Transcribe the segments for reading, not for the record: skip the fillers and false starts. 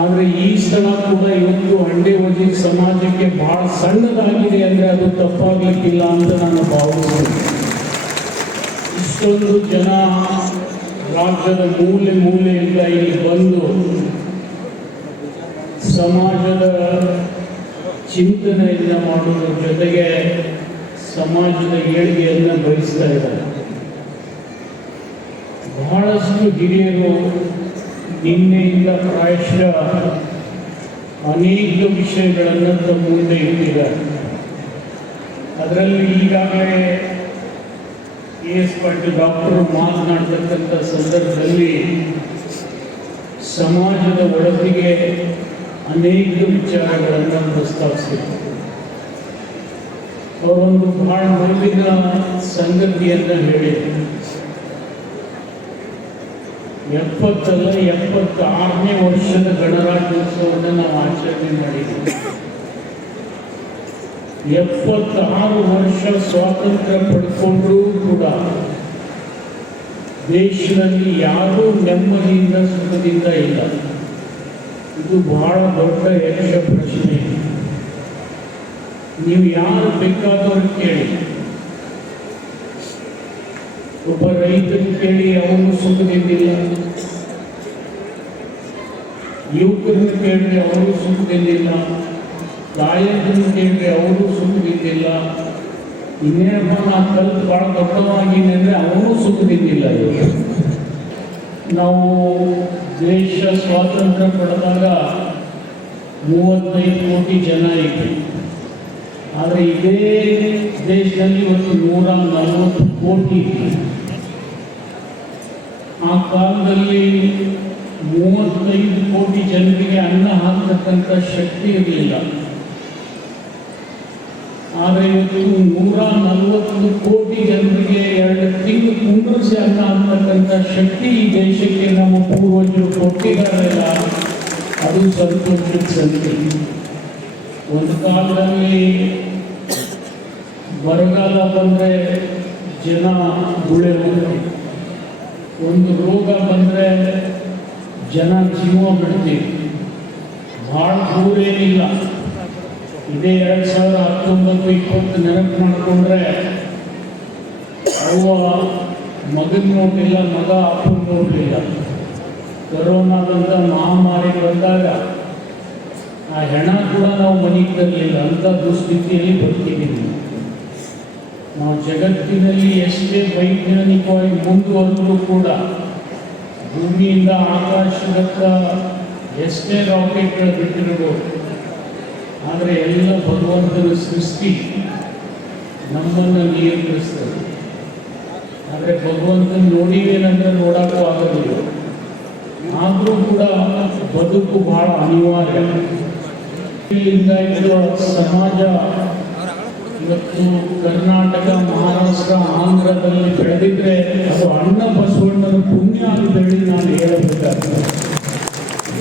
ಆದರೆ ಈ ಸ್ಥಳ ಕೂಡ ಇವತ್ತು ಹಂಡೆ ವಜೀರ್ ಸಮಾಜಕ್ಕೆ ಬಹಳ ಸಣ್ಣದಾಗಿದೆ ಅಂದರೆ ಅದು ತಪ್ಪಾಗಲಿಕ್ಕಿಲ್ಲ ಅಂತ ನಾನು ಭಾವಿಸ್ತೀನಿ. ಇಷ್ಟೊಂದು ಜನ ರಾಜ್ಯದ ಮೂಲೆ ಮೂಲೆಯಿಂದ ಇಲ್ಲಿ ಬಂದು ಸಮಾಜದ ಚಿಂತನೆಯನ್ನು ಮಾಡುವುದರ ಜೊತೆಗೆ ಸಮಾಜದ ಏಳಿಗೆಯನ್ನು ಬಯಸ್ತಾ ಇದ್ದಾರೆ. ಬಹಳಷ್ಟು ಹಿರಿಯರು ನಿನ್ನೆಯಿಂದ ಪ್ರಾಯಶಃ ಅನೇಕ ವಿಷಯಗಳನ್ನು ತಮ್ಮ ಮುಂದೆ ಇಟ್ಟಿದ್ದಾರೆ. ಅದರಲ್ಲಿ ಈಗಾಗಲೇ ಎಸ್ ಪಾಟೀಲ್ ಡಾಕ್ಟರ್ ಮಾತನಾಡ್ತಕ್ಕಂಥ ಸಂದರ್ಭದಲ್ಲಿ ಸಮಾಜದ ಒಳಗಿಗೆ ಅನೇಕ ವಿಚಾರಗಳನ್ನು ಪ್ರಸ್ತಾಪಿಸಿದರು. ಅವರೊಂದು ಬಹಳ ನೋವಿನ ಸಂಗತಿಯನ್ನು ಹೇಳಿದರು. 76ನೇ ವರ್ಷದ ಗಣರಾಜ್ಯೋತ್ಸವವನ್ನು ನಾವು ಆಚರಣೆ ಮಾಡಿದ್ದೀವಿ. 76 ವರ್ಷ ಸ್ವಾತಂತ್ರ್ಯ ಪಡ್ಕೊಂಡ್ರೂ ಕೂಡ ದೇಶದಲ್ಲಿ ಯಾರೂ ನೆಮ್ಮದಿಯಿಂದ ಸುಖದಿಂದ ಇಲ್ಲ. ಇದು ಬಹಳ ದೊಡ್ಡ ಯಕ್ಷ ಪ್ರಶ್ನೆ. ನೀವು ಯಾರು ಬೇಕಾದವರು ಕೇಳಿ, ಒಬ್ಬ ರೈತರು ಕೇಳಿ ಅವನು ಸುಖದಿಂದಿಲ್ಲ, ಯುವಕರನ್ನು ಕೇಳಿದ್ರೆ ಅವರು ಸುಖದಿಂದಿಲ್ಲ, ಗಾಯಕರನ್ನು ಕೇಳಿದ್ರೆ ಅವರು ಸುಖದಿಂದಿಲ್ಲ, ಇನ್ನೇನಪ್ಪ ನಾನು ಕಲಿತು ಭಾಳ ದೊಡ್ಡವಾಗಿನಿ ಅಂದರೆ ಅವನು ಸುಖದಿಂದಿಲ್ಲ. ನಾವು ದೇಶ ಸ್ವಾತಂತ್ರ್ಯ ಪಡೆದಾಗ 35 ಕೋಟಿ ಜನ ಇದ್ದರು. ಆದರೆ ಇದೇ ದೇಶದಲ್ಲಿ ಇವತ್ತು 140 ಕೋಟಿ ಇದೆ. ಆ ಕಾಲದಲ್ಲಿ 35 ಕೋಟಿ ಜನರಿಗೆ ಅನ್ನ ಹಾಕತಕ್ಕಂಥ ಶಕ್ತಿ ಇರಲಿಲ್ಲ. ಆದರೆ ಇವತ್ತು 140 ಕೋಟಿ ಜನರಿಗೆ 2 ತಿಂಗಳು ಕುಂಡ್ರಿಸಿ ಅನ್ನ ಹಾಕತಕ್ಕಂಥ ಶಕ್ತಿ ಈ ದೇಶಕ್ಕೆ ನಮ್ಮ ಪೂರ್ವಜರು ಕೊಟ್ಟಿದ್ದಾರಲ್ಲ, ಅದು ಸಂತೋಷದ ಸಂಗತಿ. ಒಂದು ಕಾಲದಲ್ಲಿ ಬರಗಾಲ ಬಂದರೆ ಜನ ಗುಳೆ ಹೋಗ್ತಾರೆ, ಒಂದು ರೋಗ ಬಂದರೆ ಜನ ಜೀವ ಬಿಡ್ತೀವಿ. ಭಾಳ ದೂರ ಏನಿಲ್ಲ, ಇದೇ 2019-20 ನೆನಪು ಮಾಡಿಕೊಂಡ್ರೆ ಅವ್ವ ಮಗನ ನೋಡಲಿಲ್ಲ, ಮಗ ಅಪ್ಪನ ನೋಡಲಿಲ್ಲ. ಕೊರೋನಾದಂಥ ಮಹಾಮಾರಿ ಬಂದಾಗ ಆ ಹೆಣ ಕೂಡ ನಾವು ಮನೆಗೆ ತರಲಿಲ್ಲ. ಅಂಥ ದುಸ್ಥಿತಿಯಲ್ಲಿ ಬರ್ತಿದ್ದೀವಿ. ನಾವು ಜಗತ್ತಿನಲ್ಲಿ ಎಷ್ಟೇ ವೈಜ್ಞಾನಿಕವಾಗಿ ಮುಂದುವರೆದರೂ ಕೂಡ ಭೂಮಿಯಿಂದ ಆಕಾಶದತ್ತ ಎಷ್ಟೇ ರಾಕೆಟ್ಗಳು ಬಿಟ್ಟಿರಬಹುದು, ಆದರೆ ಎಲ್ಲ ಭಗವಂತನ ಸೃಷ್ಟಿ ನಮ್ಮನ್ನು ನಿಯಂತ್ರಿಸ್ತದೆ. ಆದರೆ ಭಗವಂತನ ನೋಡಿವೇನಂದ್ರೆ ನೋಡೋಕ್ಕೂ ಆಗೋದಿಲ್ಲ. ಆದರೂ ಕೂಡ ಬದುಕು ಬಹಳ ಅನಿವಾರ್ಯ. ಲಿಂಗಾಯತ ಸಮಾಜ ಇವತ್ತು ಕರ್ನಾಟಕ, ಮಹಾರಾಷ್ಟ್ರ, ಆಂಧ್ರದಲ್ಲಿ ಬೆಳೆದಿದ್ರೆ ಅದು ಅಣ್ಣ ಬಸವಣ್ಣನ ಪುಣ್ಯ ಅಂತ ಹೇಳಿ ನಾನು ಹೇಳಬೇಕಾಗ್ತದೆ.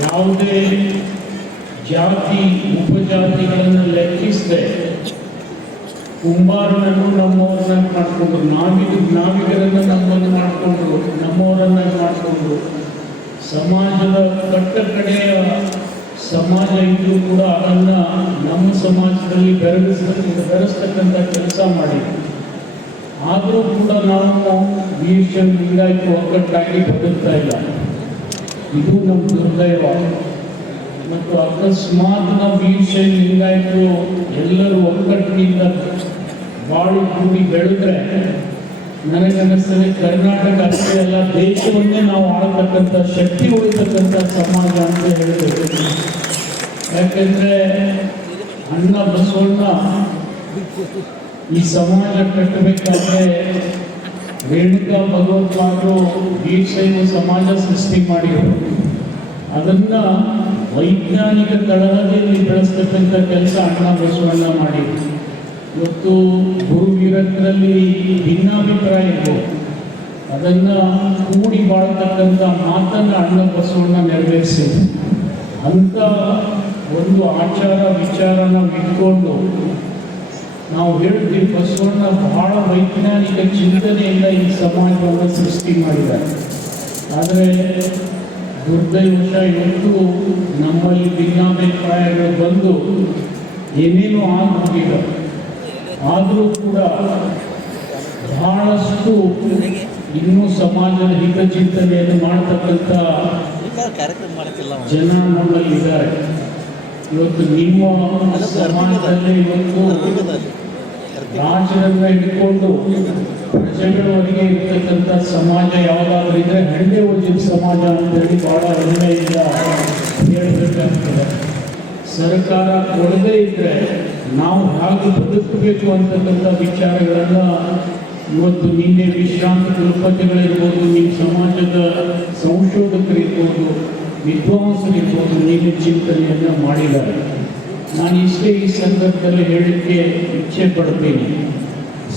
ಯಾವುದೇ ಜಾತಿ ಉಪಜಾತಿಗಳನ್ನು ಲೆಕ್ಕಿಸದೆ ಕುಂಬಾರನನ್ನು ನಮ್ಮವರನ್ನ ಮಾಡಿಕೊಂಡ್ರು, ನಾವಿಕರನ್ನು ನಮ್ಮನ್ನು ಮಾಡಿಕೊಂಡ್ರು, ನಮ್ಮವರನ್ನ ಮಾಡಿಕೊಂಡ್ರು. ಸಮಾಜದ ಕಟ್ಟ ಕಡೆಯ ಸಮಾಜ ಇದ್ರೂ ಕೂಡ ಅದನ್ನು ನಮ್ಮ ಸಮಾಜದಲ್ಲಿ ಬೆರೆಸ್ತಕ್ಕಂಥ ಕೆಲಸ ಮಾಡಿದ್ವಿ. ಆದರೂ ಕೂಡ ನಾವು ವೀರಶೈವ ಲಿಂಗಾಯತ ಒಗ್ಗಟ್ಟಾಗಿ ಬದುಕ್ತಾ ಇಲ್ಲ. ಇದು ನಮ್ಮ ದುರ್ದೈವ. ಮತ್ತು ಅಕಸ್ಮಾತ್ ನಾವು ವೀರಶೈವ ಲಿಂಗಾಯತರು ಎಲ್ಲರೂ ಒಗ್ಗಟ್ಟಿನಿಂದ ಬಾಳಿ ಕೂಡಿ ಬೆಳೆದ್ರೆ ನನಗನ್ನಿಸ್ತದೆ ಕರ್ನಾಟಕ ಅಷ್ಟೇ ಅಲ್ಲ, ದೇಶವನ್ನೇ ನಾವು ಆಳತಕ್ಕಂಥ ಶಕ್ತಿ ಉಳಿತಕ್ಕಂಥ ಸಮಾಜ ಅಂತ ಹೇಳಬೇಕು. ಯಾಕೆಂದರೆ ಅಣ್ಣ ಬಸವಣ್ಣ ಈ ಸಮಾಜ ಕಟ್ಟಬೇಕಾದ್ರೆ ರೇಣುಕಾ ಭಗವತ್ಪಾದರು ವೀರಶೈವ ಸಮಾಜ ಸೃಷ್ಟಿ ಮಾಡಿದರು. ಅದನ್ನು ವೈಜ್ಞಾನಿಕ ತಳಹದಿಯಲ್ಲಿ ಬೆಳೆಸ್ತಕ್ಕಂಥ ಕೆಲಸ ಅಣ್ಣ ಬಸವಣ್ಣ ಮಾಡಿದರು. ಇವತ್ತು ಗುರು ವೀರತ್ರಲ್ಲಿ ಭಿನ್ನಾಭಿಪ್ರಾಯ ಇರ್ಬೋದು, ಅದನ್ನು ಕೂಡಿ ಬಾಳ್ತಕ್ಕಂಥ ಮಾತನ್ನು ಅಣ್ಣ ಬಸವಣ್ಣ ನೆರವೇರಿಸಿದ್ರು. ಅಂಥ ಒಂದು ಆಚಾರ ವಿಚಾರನ ಇಟ್ಕೊಂಡು ನಾವು ಹೇಳ್ತೀವಿ, ಬಸವಣ್ಣ ಬಹಳ ವೈಜ್ಞಾನಿಕ ಚಿಂತನೆಯಿಂದ ಈ ಸಮಾಜವನ್ನು ಸೃಷ್ಟಿ ಮಾಡಿದ್ದಾರೆ. ಆದರೆ ದುರ್ದೈವಶ ಇವತ್ತು ನಮ್ಮಲ್ಲಿ ಭಿನ್ನಾಭಿಪ್ರಾಯಗಳು ಬಂದು ಏನೇನೂ ಆಗೋಗಿಲ್ಲ. ಆದರೂ ಕೂಡ ಬಹಳಷ್ಟು ಇನ್ನೂ ಸಮಾಜದ ಹಿತಚಿಂತನೆಯನ್ನು ಮಾಡ್ತಕ್ಕಂಥ ಜನ ನಮ್ಮಲ್ಲಿ ಇದ್ದಾರೆ. ಇವತ್ತು ನಿಮ್ಮ ಸಮಾಜದಲ್ಲಿ ಇವತ್ತು ರಾಜರನ್ನ ಹಿಡ್ಕೊಂಡು ಪ್ರಜೆಗಳವರೆಗೆ ಇರ್ತಕ್ಕಂಥ ಸಮಾಜ ಯಾವುದಾದ್ರೂ ಇದ್ರೆ ಹಂಡೆ ಒಜ್ಜಿದ ಸಮಾಜ ಅಂತೇಳಿ ಬಹಳ ಹೆಮ್ಮೆಯಿಂದ ಹೇಳಬೇಕಾಗ್ತದೆ. ಸರ್ಕಾರ ಕೊಡದೇ ಇದ್ರೆ ನಾವು ಹಾಗೆ ಬದುಕಬೇಕು ಅಂತಕ್ಕಂಥ ವಿಚಾರಗಳನ್ನು ಇವತ್ತು ನಿನ್ನೆ ವಿಶ್ರಾಂತ ಕುಲಪತಿಗಳಿರ್ಬೋದು, ನಿಮ್ಮ ಸಮಾಜದ ಸಂಶೋಧಕರಿರ್ಬೋದು, ವಿದ್ವಾಂಸರಿರ್ಬೋದು, ನಿನ್ನೆ ಚಿಂತನೆಯನ್ನು ಮಾಡಿದ್ದಾರೆ. ನಾನು ಇಷ್ಟೇ ಈ ಸಂದರ್ಭದಲ್ಲಿ ಹೇಳಲಿಕ್ಕೆ ಇಚ್ಛೆ ಪಡ್ತೀನಿ.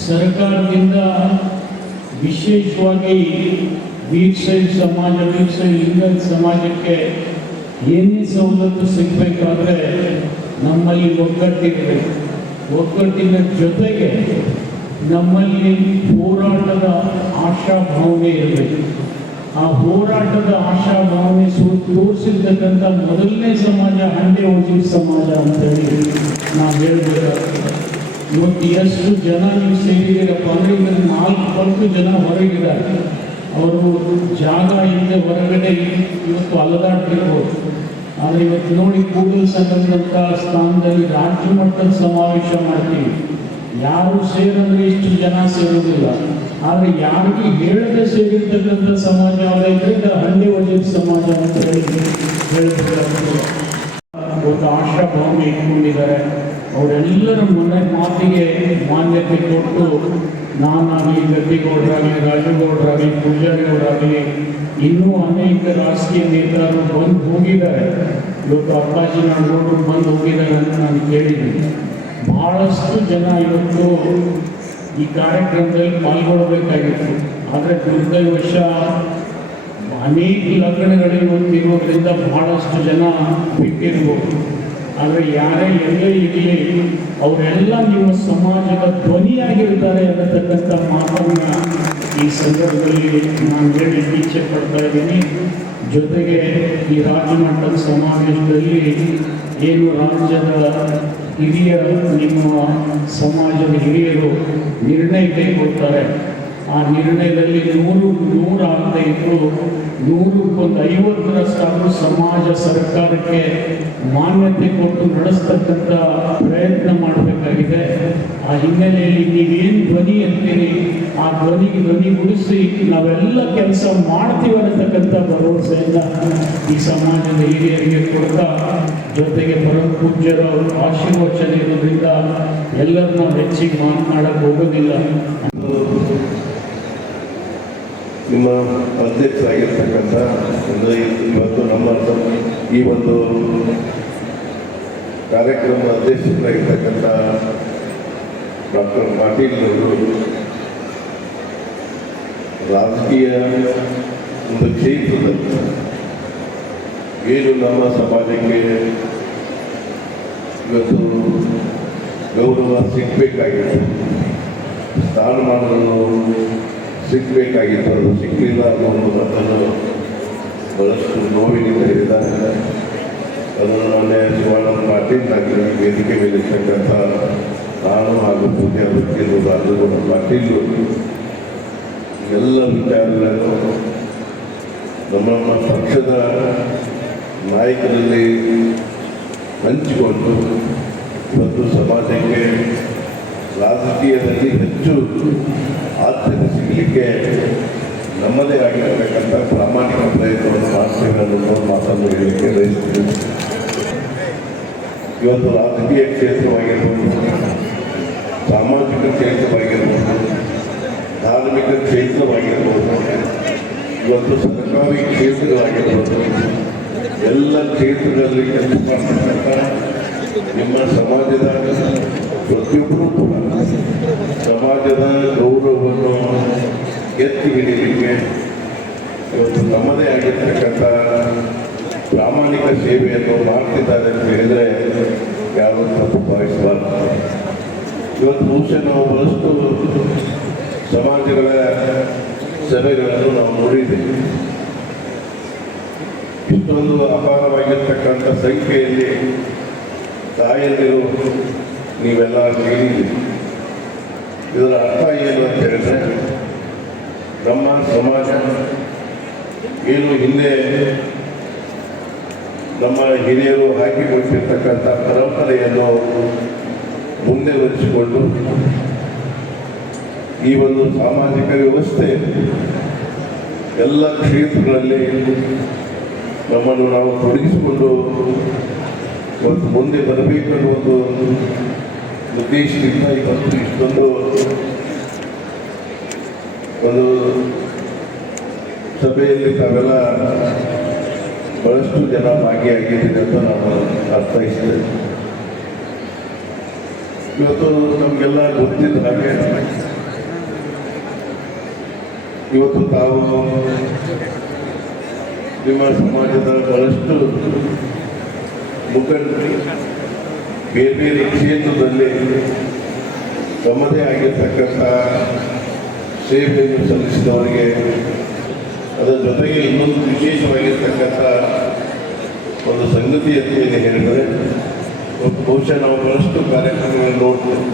ಸರ್ಕಾರದಿಂದ ವಿಶೇಷವಾಗಿ ವೀರಶೈವ ಸಮಾಜ, ವೀರಶೈವ ಲಿಂಗಾಯತ ಸಮಾಜಕ್ಕೆ ಏನೇ ಸವಲತ್ತು ಸಿಗಬೇಕಾದ್ರೆ ನಮ್ಮಲ್ಲಿ ಒಗ್ಗಟ್ಟಿರಬೇಕು. ಒಗ್ಗಟ್ಟಿನ ಜೊತೆಗೆ ನಮ್ಮಲ್ಲಿ ಹೋರಾಟದ ಆಶಾಭಾವನೆ ಇರಬೇಕು. ಆ ಹೋರಾಟದ ಆಶಾಭಾವನೆ ತೋರಿಸಿರ್ತಕ್ಕಂಥ ಮೊದಲನೇ ಸಮಾಜ ಹಂಡೆ ಒಜ್ಜಿದ ಸಮಾಜ ಅಂತೇಳಿ ನಾವು ಹೇಳ್ಬೇಕಾಗ್ತದೆ. ಇವತ್ತು ಎಷ್ಟು ಜನ ನೀವು ಸೇರಿದ್ದೀರಪ್ಪ ಅಂದರೆ ಈಗ 4 ಜನ ಹೊರಗಿದ್ದಾರೆ. ಅವರು ಜಾಗ ಇಲ್ಲದೆ ಹೊರಗಡೆ ಇವತ್ತು ಅಲದಾಡ್ತಿರ್ಬೋದು. ಆದರೆ ಇವತ್ತು ನೋಡಿ ಕೂಡಲ ಸಂಘದಂಥ ಸ್ಥಾನದಲ್ಲಿ ರಾಜ್ಯ ಮಟ್ಟದ ಸಮಾವೇಶ ಮಾಡ್ತೀವಿ. ಯಾರು ಸೇರಂದ್ರೆ ಇಷ್ಟು ಜನ ಸೇರೋದಿಲ್ಲ. ಆದರೆ ಯಾರಿಗೂ ಹೇಳದೆ ಸೇರಿರ್ತಕ್ಕಂಥ ಸಮಾಜ ಯಾವುದಾದ್ರೆ ಹಂಡೆ ಒಜ್ಜಿದ ಸಮಾಜ ಅಂತ ಹೇಳಿ ಹೇಳಬೇಕಾಗ್ತದೆ. ಒಂದು ಆಶಾಭಾವನೆ ಇಟ್ಕೊಂಡಿದ್ದಾರೆ. ಅವರೆಲ್ಲರ ಮಾತಿಗೆ ಮಾನ್ಯತೆ ಕೊಟ್ಟು ನಾನಾಗಲಿ, ಗದ್ದಿಗೌಡರಾಗಲಿ, ರಾಜಗೌಡರಾಗಲಿ, ಪೂಜಾರಿಗೌಡರಾಗಲಿ, ಇನ್ನೂ ಅನೇಕ ರಾಜಕೀಯ ನೇತಾರರು ಬಂದು ಹೋಗಿದ್ದಾರೆ. ಇವತ್ತು ಅಪ್ಪಾಜಿನಗೌಡರು ಬಂದು ಹೋಗಿದ್ದಾರೆ ಅಂತ ನಾನು ಕೇಳಿದ್ದೀನಿ. ಬಹಳಷ್ಟು ಜನ ಇವತ್ತು ಈ ಕಾರ್ಯಕ್ರಮದಲ್ಲಿ ಪಾಲ್ಗೊಳ್ಳಬೇಕಾಗಿತ್ತು. ಆದರೆ ದುರ್ದೈವಶ ಅನೇಕ ಲಗ್ನಗಳು ಇವತ್ತು ಇರೋದ್ರಿಂದ ಬಹಳಷ್ಟು ಜನ ಬಿಟ್ಟಿರ್ಬೋದು. ಆದರೆ ಯಾರೇ ಎಲ್ಲೇ ಇರಲಿ ಅವರೆಲ್ಲ ನಿಮ್ಮ ಸಮಾಜದ ಧ್ವನಿಯಾಗಿರ್ತಾರೆ ಅನ್ನತಕ್ಕಂಥ ಮಾತನ್ನು ಈ ಸಂದರ್ಭದಲ್ಲಿ ನಾನು ಹೇಳಿ ಇಚ್ಛೆ ಪಡ್ತಾ ಇದ್ದೀನಿ. ಜೊತೆಗೆ ಈ ರಾಜ್ಯ ಮಟ್ಟದ ಸಮಾವೇಶದಲ್ಲಿ ಏನು ರಾಜ್ಯದ ಹಿರಿಯರು, ನಿಮ್ಮ ಸಮಾಜದ ಹಿರಿಯರು ನಿರ್ಣಯ ಕೈಗೊಳ್ತಾರೆ. ಆ ನಿರ್ಣಯದಲ್ಲಿ 100 ಆಗದೆ ಇದ್ದು 150ರಷ್ಟಾದರೂ ಸಮಾಜ ಸರ್ಕಾರಕ್ಕೆ ಮಾನ್ಯತೆ ಕೊಟ್ಟು ನಡೆಸ್ತಕ್ಕಂಥ ಪ್ರಯತ್ನ ಮಾಡಬೇಕಾಗಿದೆ. ಆ ಹಿನ್ನೆಲೆಯಲ್ಲಿ ನೀವೇನು ಧ್ವನಿ ಅಂತೀರಿ ಆ ಧ್ವನಿಗೆ ಧ್ವನಿಗೂಡಿಸಿ ನಾವೆಲ್ಲ ಕೆಲಸ ಮಾಡ್ತೀವಿ ಅನ್ನತಕ್ಕಂಥ ಭರವಸೆಯಿಂದ ಈ ಸಮಾಜದ ಹಿರಿಯರಿಗೆ ಕೊಡ್ತಾ, ಜೊತೆಗೆ ಪರಮ ಪೂಜ್ಯರ ಆಶೀರ್ವಚನ ಇರೋದ್ರಿಂದ ಎಲ್ಲರೂ ನಾವು ಹೆಚ್ಚಿಗೆ ಮಾತನಾಡಕ್ಕೆ ಹೋಗೋದಿಲ್ಲ. ನಿಮ್ಮ ಅಧ್ಯಕ್ಷರಾಗಿರ್ತಕ್ಕಂಥ ಇವತ್ತು ನಮ್ಮ ಈ ಒಂದು ಕಾರ್ಯಕ್ರಮದ ಅಧ್ಯಕ್ಷರಾಗಿರ್ತಕ್ಕಂಥ ಡಾಕ್ಟರ್ ಪಾಟೀಲ್ ಅವರು ರಾಜಕೀಯ ಒಂದು ಕ್ಷೇತ್ರದಲ್ಲಿ ಏನು ನಮ್ಮ ಸಮಾಜಕ್ಕೆ ಇವತ್ತು ಗೌರವ ಸಿಗಬೇಕಾಗಿತ್ತು, ಸ್ಥಾನಮಾನವನ್ನು ಸಿಗಬೇಕಾಗಿತ್ತು, ಅದು ಸಿಗಲಿಲ್ಲ ಅನ್ನೋ ಒಂದು ಮಾತನ್ನು ಬಹಳಷ್ಟು ನೋವಿನಿಂದ ಹೇಳಿದ್ದಾರೆ. ಅದನ್ನು ನಾನೇ ಸುವರ್ಣ ಪಾಟೀಲ್ ನಗರ ವೇದಿಕೆ ಮೇಲಿರ್ತಕ್ಕಂಥ ನಾನು ಹಾಗೂ ಪೂಜ್ಯ ವ್ಯಕ್ತಿಗಳು ರಾಜಗೌಡ ಪಾಟೀಲ್ ಎಲ್ಲ ವಿಚಾರಗಳನ್ನು ನಮ್ಮ ಪಕ್ಷದ ನಾಯಕರಲ್ಲಿ ಹಂಚಿಕೊಂಡು ಇವತ್ತು ಸಮಾಜಕ್ಕೆ ರಾಜಕೀಯದಲ್ಲಿ ಹೆಚ್ಚು ಆದ್ಯತೆ ಸಿಗಲಿಕ್ಕೆ ನಮ್ಮದೇ ಆಗಿರತಕ್ಕಂಥ ಪ್ರಾಮಾಣಿಕ ಪ್ರಯತ್ನವನ್ನು ಮಾಡ್ತೇವೆ ಅನ್ನೋ ಮಾತನ್ನು ಹೇಳಲಿಕ್ಕೆ ಬಯಸ್ತೀವಿ. ಇವತ್ತು ರಾಜಕೀಯ ಕ್ಷೇತ್ರವಾಗಿರ್ಬೋದು, ಸಾಮಾಜಿಕ ಕ್ಷೇತ್ರವಾಗಿರ್ಬೋದು, ಧಾರ್ಮಿಕ ಕ್ಷೇತ್ರವಾಗಿರ್ಬೋದು, ಇವತ್ತು ಸರ್ಕಾರಿ ಕ್ಷೇತ್ರಗಳಾಗಿರ್ಬೋದು, ಎಲ್ಲ ಕ್ಷೇತ್ರಗಳಲ್ಲಿ ಕೆಲಸ ಮಾಡ್ತಕ್ಕಂಥ ನಿಮ್ಮ ಸಮಾಜದ ಪ್ರತಿಯೊಬ್ಬರೂ ಕೂಡ ಸಮಾಜದ ಗೌರವವನ್ನು ಎತ್ತಿ ಹಿಡಿಯಲಿಕ್ಕೆ ಇವತ್ತು ನಮ್ಮದೇ ಆಗಿರ್ತಕ್ಕಂಥ ಪ್ರಾಮಾಣಿಕ ಸೇವೆಯನ್ನು ಮಾಡ್ತಿದ್ದಾರೆ ಅಂತ ಹೇಳಿದರೆ ಯಾರು ತಪ್ಪು ಭಾವಿಸಬಾರ್ದು. ಇವತ್ತು ಬಹುಶಃ ನಾವು ಬಹಳಷ್ಟು ಸಮಾಜಗಳ ಸಭೆಗಳನ್ನು ನಾವು ನೋಡಿದ್ದೀವಿ. ಇಷ್ಟೊಂದು ಅಪಾರವಾಗಿರ್ತಕ್ಕಂಥ ಸಂಖ್ಯೆಯಲ್ಲಿ ತಾಯಂದಿರು ನೀವೆಲ್ಲ ಕೇಳಿದ್ದೀರಿ. ಇದರ ಅರ್ಥ ಏನು ಅಂತ ಹೇಳಿದ್ರೆ, ನಮ್ಮ ಸಮಾಜ ಏನು ಹಿಂದೆ ನಮ್ಮ ಹಿರಿಯರು ಹಾಕಿಕೊಟ್ಟಿರ್ತಕ್ಕಂಥ ಪರಂಪರೆಯನ್ನು ಮುಂದುವರಿಸಿಕೊಂಡು ಈ ಒಂದು ಸಾಮಾಜಿಕ ವ್ಯವಸ್ಥೆ ಎಲ್ಲ ಕ್ಷೇತ್ರಗಳಲ್ಲಿ ನಮ್ಮನ್ನು ನಾವು ತೊಡಗಿಸಿಕೊಂಡು ಇವತ್ತು ಮುಂದೆ ಬರಬೇಕನ್ನೋ ಒಂದು ಉದ್ದೇಶದಿಂದ ಇವತ್ತು ಇಷ್ಟೊಂದು ಒಂದು ಸಭೆಯಲ್ಲಿ ತಾವೆಲ್ಲ ಬಹಳಷ್ಟು ಜನ ಭಾಗಿಯಾಗಿದ್ದೀರಿ ಅಂತ ನಾನು ಅರ್ಥೈಸ್ತೇನೆ. ಇವತ್ತು ನಮಗೆಲ್ಲ ಗೊತ್ತಿದ್ದ ಹಾಗೆ ಇವತ್ತು ತಾವು ನಿಮ್ಮ ಸಮಾಜದ ಬಹಳಷ್ಟು ಮುಖಂಡರು ಬೇರೆ ಬೇರೆ ಕ್ಷೇತ್ರದಲ್ಲಿ ತಮ್ಮದೇ ಆಗಿರ್ತಕ್ಕಂಥ ಸೇವೆಯನ್ನು ಸಲ್ಲಿಸಿದವರಿಗೆ, ಅದರ ಜೊತೆಗೆ ಇನ್ನೊಂದು ವಿಶೇಷವಾಗಿರ್ತಕ್ಕಂಥ ಒಂದು ಸಂಗತಿ ಅಂತ ಏನು ಹೇಳಿದರೆ, ಬಹುಶಃ ನಾವು ಬಹಳಷ್ಟು ಕಾರ್ಯಕ್ರಮಗಳನ್ನು ನೋಡ್ತೇವೆ.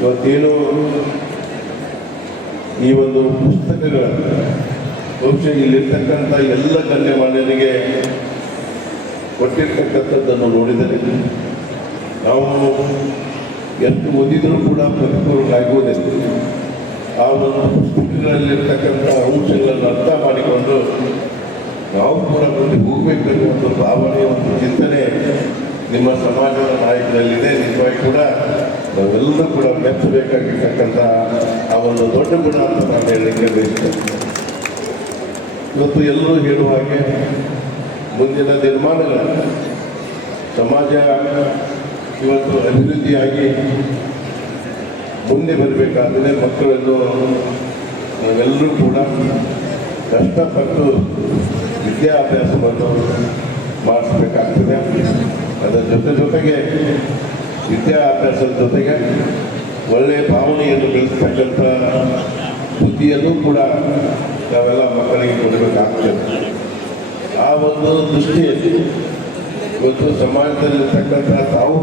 ಇವತ್ತೇನು ಈ ಒಂದು ಪುಸ್ತಕಗಳ ಬಹುಶಃ ಇಲ್ಲಿರ್ತಕ್ಕಂಥ ಎಲ್ಲ ಗಣ್ಯಮಾನ್ಯರಿಗೆ ಕೊಟ್ಟಿರ್ತಕ್ಕಂಥದ್ದನ್ನು ನೋಡಿದರೆ ನಾವು ಎಷ್ಟು ಓದಿದರೂ ಕೂಡ ಪರಿಪೂರ್ಣರಾಗುವುದಿಲ್ಲ. ಆ ಒಂದು ಪುಸ್ತಕಗಳಲ್ಲಿರ್ತಕ್ಕಂಥ ಅಂಶಗಳನ್ನು ಅರ್ಥ ಮಾಡಿಕೊಂಡು ನಾವು ಕೂಡ ಮುಂದೆ ಹೋಗಬೇಕೆನ್ನುವ ಒಂದು ಭಾವನೆ, ಒಂದು ಚಿಂತನೆ ನಿಮ್ಮ ಸಮಾಜದ ನಾಯಕರಲ್ಲಿದೆ. ನಿಜವಾಗಿ ಕೂಡ ನಾವೆಲ್ಲರೂ ಕೂಡ ಮೆಚ್ಚಬೇಕಾಗಿರ್ತಕ್ಕಂಥ ಆ ಒಂದು ದೊಡ್ಡ ಗುಣ ಅಂತ ನಾನು ಹೇಳಲಿಕ್ಕೆ ಬಯಸ್ತೇನೆ. ಇವತ್ತು ಎಲ್ಲರೂ ಹೇಳುವ ಹಾಗೆ ಮುಂದಿನ ದಿನಮಾನಗಳ ಸಮಾಜ ಇವತ್ತು ಅಭಿವೃದ್ಧಿಯಾಗಿ ಮುಂದೆ ಬರಬೇಕಾದರೆ ಮಕ್ಕಳನ್ನು ನಾವೆಲ್ಲರೂ ಕೂಡ ಕಷ್ಟಪಟ್ಟು ವಿದ್ಯಾಭ್ಯಾಸವನ್ನು ಮಾಡಿಸ್ಬೇಕಾಗ್ತದೆ. ಅದರ ಜೊತೆಗೆ ವಿದ್ಯಾಭ್ಯಾಸದ ಜೊತೆಗೆ ಒಳ್ಳೆಯ ಭಾವನೆಯನ್ನು ಬೆಳೆಸ್ತಕ್ಕಂಥ ಬುದ್ಧಿಯನ್ನು ಕೂಡ ನಾವೆಲ್ಲ ಮಕ್ಕಳಿಗೆ ಕೊಡಬೇಕಾಗ್ತದೆ. ಆ ಒಂದು ದೃಷ್ಟಿಯಲ್ಲಿ ಇವತ್ತು ಸಮಾಜದಲ್ಲಿರ್ತಕ್ಕಂಥ ತಾವು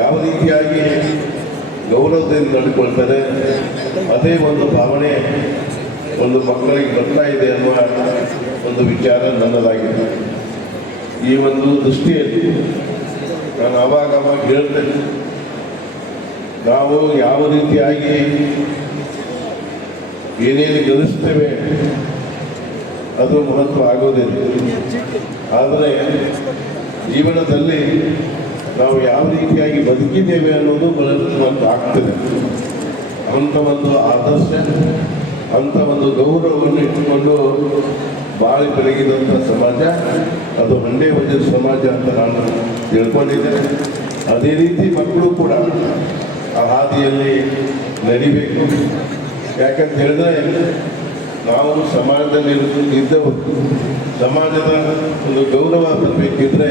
ಯಾವ ರೀತಿಯಾಗಿ ಗೌರವದಿಂದ ನಡ್ಕೊಳ್ತಾರೆ, ಅದೇ ಒಂದು ಭಾವನೆ ಒಂದು ಮಕ್ಕಳಿಗೆ ಬರ್ತಾ ಇದೆ ಅನ್ನುವ ಒಂದು ವಿಚಾರ ನನ್ನದಾಗಿದೆ. ಈ ಒಂದು ದೃಷ್ಟಿಯಲ್ಲಿ ನಾನು ಆವಾಗ ಹೇಳ್ತೇನೆ, ನಾವು ಯಾವ ರೀತಿಯಾಗಿ ಏನೇನು ಗಳಿಸ್ತೇವೆ ಅದು ಮಹತ್ವ ಆಗೋದಿಲ್ಲ. ಆದರೆ ಜೀವನದಲ್ಲಿ ನಾವು ಯಾವ ರೀತಿಯಾಗಿ ಬದುಕಿದ್ದೇವೆ ಅನ್ನೋದು ಬಹಳ ಆಗ್ತದೆ. ಅಂಥ ಒಂದು ಆದರ್ಶ, ಅಂಥ ಒಂದು ಗೌರವವನ್ನು ಇಟ್ಟುಕೊಂಡು ಬಾಳಿ ಬೆಳಗಿದಂಥ ಸಮಾಜ ಅದು ಹಂಡೆ ವಜ್ರ ಸಮಾಜ ಅಂತ ನಾನು ತಿಳ್ಕೊಂಡಿದ್ದೇನೆ. ಅದೇ ರೀತಿ ಮಕ್ಕಳು ಕೂಡ ಆ ಹಾದಿಯಲ್ಲಿ ನಡಿಬೇಕು. ಯಾಕಂತ ಹೇಳಿದ್ರೆ ನಾವು ಸಮಾಜದಲ್ಲಿ ಇದ್ದವರು, ಸಮಾಜದ ಒಂದು ಗೌರವ ಬರಬೇಕಿದ್ರೆ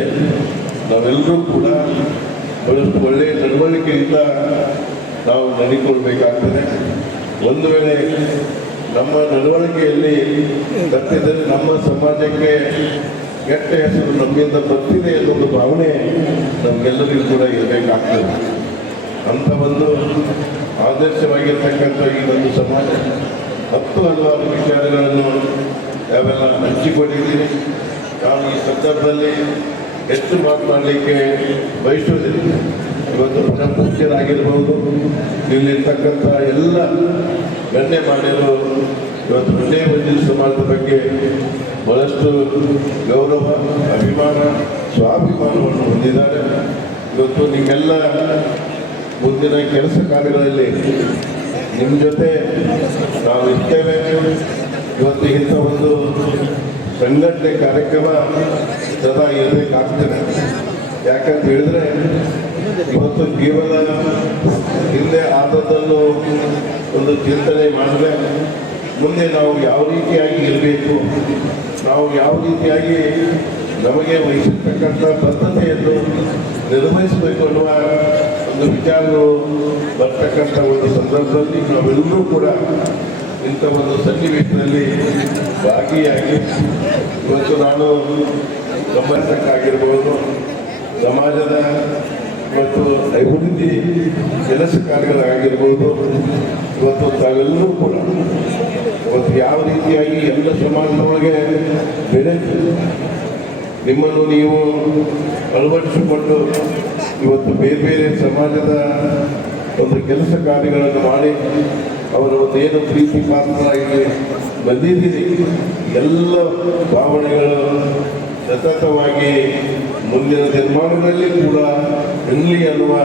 ನಾವೆಲ್ಲರೂ ಕೂಡ ಬಹಳಷ್ಟು ಒಳ್ಳೆಯ ನಡವಳಿಕೆಯಿಂದ ನಾವು ನಡಿಕೊಳ್ಬೇಕಾಗ್ತದೆ. ಒಂದು ವೇಳೆ ನಮ್ಮ ನಡವಳಿಕೆಯಲ್ಲಿ ತಪ್ಪಿದರೆ ನಮ್ಮ ಸಮಾಜಕ್ಕೆ ಕೆಟ್ಟ ಹೆಸರು ನಮ್ಮಿಂದ ಬರ್ತಿದೆ ಅನ್ನೋದು ಭಾವನೆ ನಮಗೆಲ್ಲರಿಗೂ ಕೂಡ ಇರಬೇಕಾಗ್ತದೆ. ಅಂಥ ಒಂದು ಆದರ್ಶವಾಗಿರ್ತಕ್ಕಂಥ ಈ ಒಂದು ಸಮಾಜ ಹಲವಾರು ವಿಚಾರಗಳನ್ನು ಯಾವೆಲ್ಲ ಹಂಚಿಕೊಂಡಿದ್ದೀನಿ. ನಾನು ಈ ಸಂದರ್ಭದಲ್ಲಿ ಹೆಚ್ಚು ಮಾತನಾಡಲಿಕ್ಕೆ ಬಯಸುವುದಿಲ್ಲ. ಇವತ್ತು ಪೂಜ್ಯರಾಗಿರ್ಬೋದು, ಇಲ್ಲಿರ್ತಕ್ಕಂಥ ಎಲ್ಲ ಗಣ್ಯಮಾನ್ಯರು ಇವತ್ತು ಹಂಡೆ ವಜ್ರ ಸಮಾಜದ ಬಗ್ಗೆ ಬಹಳಷ್ಟು ಗೌರವ, ಅಭಿಮಾನ, ಸ್ವಾಭಿಮಾನವನ್ನು ಹೊಂದಿದ್ದಾರೆ. ಇವತ್ತು ನಿಮ್ಮೆಲ್ಲ ಮುಂದಿನ ಕೆಲಸ ಕಾರ್ಯಗಳಲ್ಲಿ ನಿಮ್ಮ ಜೊತೆ ನಾವು ಇರ್ತೇವೆ. ಇವತ್ತು ಇಂಥ ಒಂದು ಸಂಘಟನೆ ಕಾರ್ಯಕ್ರಮ ಸದಾ ಇರಬೇಕಾಗ್ತದೆ. ಯಾಕಂತ ಹೇಳಿದ್ರೆ ಇವತ್ತು ಕೇವಲ ಹಿಂದೆ ಆದದ್ದನ್ನು ಒಂದು ಚಿಂತನೆ ಮಾಡಿದ್ರೆ ಮುಂದೆ ನಾವು ಯಾವ ರೀತಿಯಾಗಿ ಇರಬೇಕು, ನಾವು ಯಾವ ರೀತಿಯಾಗಿ ನಮಗೆ ವಹಿಸಿರ್ತಕ್ಕಂಥ ಬದ್ಧತೆಯನ್ನು ನಿರ್ವಹಿಸಬೇಕು ಅನ್ನುವ ಒಂದು ವಿಚಾರಗಳು ಬರ್ತಕ್ಕಂಥ ಒಂದು ಸಂದರ್ಭದಲ್ಲಿ ನಾವೆಲ್ಲರೂ ಕೂಡ ಇಂಥ ಒಂದು ಸನ್ನಿವೇಶದಲ್ಲಿ ಭಾಗಿಯಾಗಿ ಇವತ್ತು ನಾನು ಗಮನಿಸಕ್ಕಾಗಿರ್ಬೋದು, ಸಮಾಜದ ಮತ್ತು ಅಭಿವೃದ್ಧಿ ಕೆಲಸ ಕಾರ್ಯಗಳಾಗಿರ್ಬೋದು, ಇವತ್ತು ತಾವೆಲ್ಲರೂ ಕೂಡ ಇವತ್ತು ಯಾವ ರೀತಿಯಾಗಿ ಎಲ್ಲ ಸಮಾಜದೊಳಗೆ ಬೆಳೆದು ನಿಮ್ಮನ್ನು ನೀವು ಅಳವಡಿಸಿಕೊಂಡು ಇವತ್ತು ಬೇರೆ ಬೇರೆ ಸಮಾಜದ ಒಂದು ಕೆಲಸ ಕಾರ್ಯಗಳನ್ನು ಮಾಡಿ ಅವರ ಒಂದು ಏನು ಪ್ರೀತಿ ಪಾತ್ರರಾಗಿ ಬಂದಿದ್ದೀರಿ. ಎಲ್ಲ ಭಾವನೆಗಳು ಸತತವಾಗಿ ಮುಂದಿನ ನಿರ್ಮಾಣದಲ್ಲಿ ಕೂಡ ಇರಲಿ ಅನ್ನುವ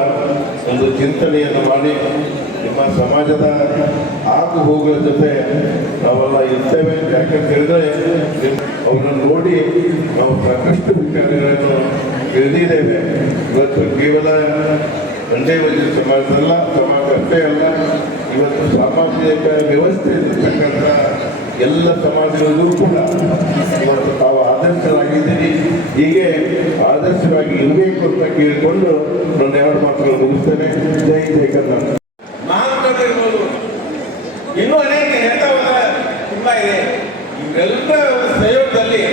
ಒಂದು ಚಿಂತನೆಯನ್ನು ಮಾಡಿ ನಿಮ್ಮ ಸಮಾಜದ ಆಗು ಹೋಗುವ ಜೊತೆ ನಾವೆಲ್ಲ ಇರ್ತೇವೆ. ಯಾಕಂತ ಹೇಳಿದ್ರೆ ಅವರನ್ನು ನೋಡಿ ನಾವು ಸಾಕಷ್ಟು ವಿಚಾರಗಳನ್ನು ತಿಳಿದಿದ್ದೇವೆ. ಇವತ್ತು ಕೇವಲ ಗಂಡೇ ವೈದ್ಯ ಸಮಾಜದಲ್ಲ, ಸಮಾಜ ಅಷ್ಟೇ ಅಲ್ಲ, ಇವತ್ತು ಸಾಮಾಜಿಕ ವ್ಯವಸ್ಥೆ ಇರತಕ್ಕಂಥ ಎಲ್ಲ ಸಮಾಜಗಳಲ್ಲೂ ಕೂಡ ಇವತ್ತು ತಾವು ಆದರ್ಶರಾಗಿದ್ದೀರಿ. ಹೀಗೆ ಆದರ್ಶವಾಗಿ ಇರಬೇಕು ಅಂತ ಕೇಳಿಕೊಂಡು ನನ್ನ ಎರಡು ಮಾತುಗಳು ಮುಗಿಸ್ತೇನೆ. ಜೈ ಜೈ ಕರ್ನಾಟಕ. ಮಹಾತ್ಮರಿರ್ಬೋದು, ಇನ್ನೂ ಅನೇಕ ಹೇಳ್ತಾ ಹೋದ ತುಂಬ ಇದೆ. ಇವೆಲ್ಲರ ಸಹಯೋಗದಲ್ಲಿ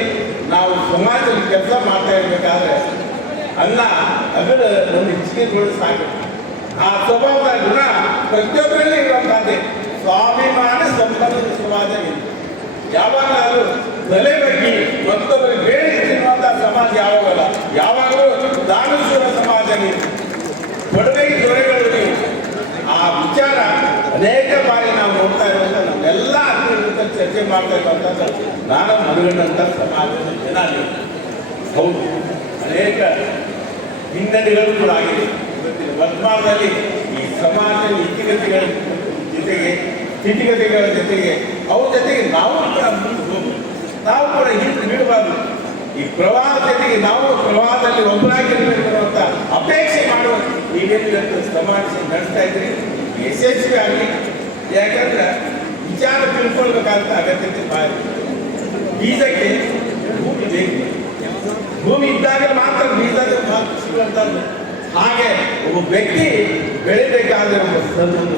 ನಾವು ಸಮಾಜದ ಕೆಲಸ ಮಾಡ್ತಾ ಇರಬೇಕಾದ್ರೆ ಅನ್ನ ಅದರ ಒಂದು ಹೆಚ್ಚಿಗೆಗಳು ಸಾಕು. ಆ ಸ್ವಭಾವದ ಗುಣ ಪ್ರತಿಯೊಬ್ಬರಲ್ಲಿ ಇರುವಂತಹದ್ದೇ. ಸ್ವಾಭಿಮಾನ ಸಂಪನ್ನ ಸಮಾಜ ಇದೆ. ಯಾವಾಗಲಾದರೂ ತಲೆ ಬಗ್ಗೆ ಮತ್ತೊಬ್ಬರಿಗೆ ಬೇರೆ ತಿನ್ನುವಂತಹ ಸಮಾಜ ಯಾವಾಗಲ್ಲ. ಯಾವಾಗಲೂ ದಾನಿಸುವ ಸಮಾಜ ಇದೆ. ಬಡವರಿಗೆ ದೊರೆಗಳು ನೀವು. ಆ ವಿಚಾರ ಅನೇಕ ಬಾರಿ ನಾವು ನೋಡ್ತಾ ಇರುವಂತ ನಮ್ಮೆಲ್ಲ ಅರ್ಥದಲ್ಲಿ ಚರ್ಚೆ ಮಾಡ್ತಾ ಇರುವಂತದ್ದು ನಾನು ಮನಗಂಡಂತ ಸಮಾಜದ ಜನ ನೀವು. ಹೌದು, ಅನೇಕ ಹಿನ್ನಡೆಗಳು ಕೂಡ ಆಗಿದೆ. ಇವತ್ತಿನ ವರ್ತಮಾನದಲ್ಲಿ ಈ ಸಮಾಜದ ಇತಿಗತಿಗಳ ಜೊತೆಗೆ ಸ್ಥಿತಿಗತಿಗಳ ಜೊತೆಗೆ ಅವ್ರ ಜೊತೆಗೆ ನಾವು ಕೂಡ ಮುಂದೆ ಹೋಗು. ನಾವು ಕೂಡ ಹಿಂದೆ ಬೀಳಬಾರ್ದು. ಈ ಪ್ರವಾಹ ಜೊತೆಗೆ ನಾವು ಪ್ರವಾಹದಲ್ಲಿ ಒಬ್ಬರಾಗಿರ್ಬೇಕು ಅನ್ನುವಂಥ ಅಪೇಕ್ಷೆ ಮಾಡುವ ಈಗೇನು ಇವತ್ತು ಸಮಾಜ ನಡೆಸ್ತಾ ಇದ್ರಿ ಯಶಸ್ವಿ ಆಗಲಿ. ಯಾಕಂದ್ರೆ ವಿಚಾರ ತಿಳ್ಕೊಳ್ಬೇಕಾದಂಥ ಅಗತ್ಯತೆ ಬಾರಿ. ಬೀಜಕ್ಕೆ ಭೂಮಿ ಬೇಕು. ಭೂಮಿ ಇದ್ದಾಗ ಮಾತ್ರ ಬೀಜ ಸಿಗುವಂಥದ್ದು. ಹಾಗೆ ಒಬ್ಬ ವ್ಯಕ್ತಿ ಬೆಳಿಬೇಕಾದ್ರೆ ಒಂದು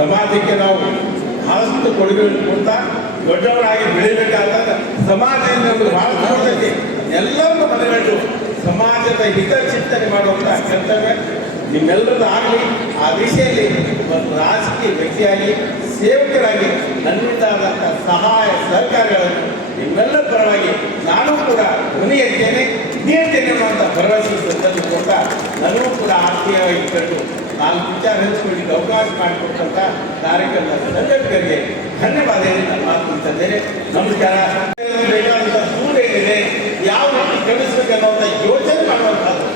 ಸಮಾಜಕ್ಕೆ ನಾವು ಬಹಳಷ್ಟು ಕೊಡುಗೆ ಕೊಡ್ತಾ ದೊಡ್ಡವರಾಗಿ ಬೆಳಿಬೇಕಾದಾಗ ಸಮಾಜದಿಂದ ಒಂದು ಬಹಳ ಕೊಡ್ತೈತಿ. ಎಲ್ಲರನ್ನು ಮನಗಂಡು ಸಮಾಜದ ಹಿತಚಿಂತನೆ ಮಾಡುವಂಥ ಕರ್ತವ್ಯ ನಿಮ್ಮೆಲ್ಲರದ್ದು ಆಗಲಿ. ಆ ದಿಶೆಯಲ್ಲಿ ಒಂದು ರಾಜಕೀಯ ವ್ಯಕ್ತಿಯಾಗಿ ಸೇವಕರಾಗಿ ನನ್ನಿಂದ ಆದಂಥ ಸಹಾಯ ಸಹಕಾರಗಳನ್ನು ನಿಮ್ಮೆಲ್ಲರ ಪರವಾಗಿ ನಾನು ಕೂಡ ಧ್ವನಿಯೇರ್ತೇನೆ, ನೀಡ್ತೇನೆ ಅನ್ನುವಂಥ ಭರವಸೆ ಸಂದರ್ಭ ಕೊಟ್ಟ ನನಗೂ ಕೂಡ ಆರ್ಥಿಕವಾಗಿ ಕಂಡು ನಾಲ್ಕು ವಿಚಾರ ಹಂಚಿಕೊಳ್ಳಿಕ್ಕೆ ಅವಕಾಶ ಮಾಡಿಕೊಟ್ಟಂಥ ಕಾರ್ಯಕ್ರಮದ ಸಂಘಟಕರಿಗೆ ಧನ್ಯವಾದ ಹೇಳಿ ನಾನು ಮಾತನಾಡ್ತಿದ್ದೇನೆ. ನಮಸ್ಕಾರ. ಬೇಕಾದಂಥ ದೂರ ಏನಿದೆ, ಯಾವ ರೀತಿ ಕಳಿಸ್ಬೇಕು ಅನ್ನೋಂಥ ಯೋಚನೆ ಮಾಡುವಂಥದ್ದು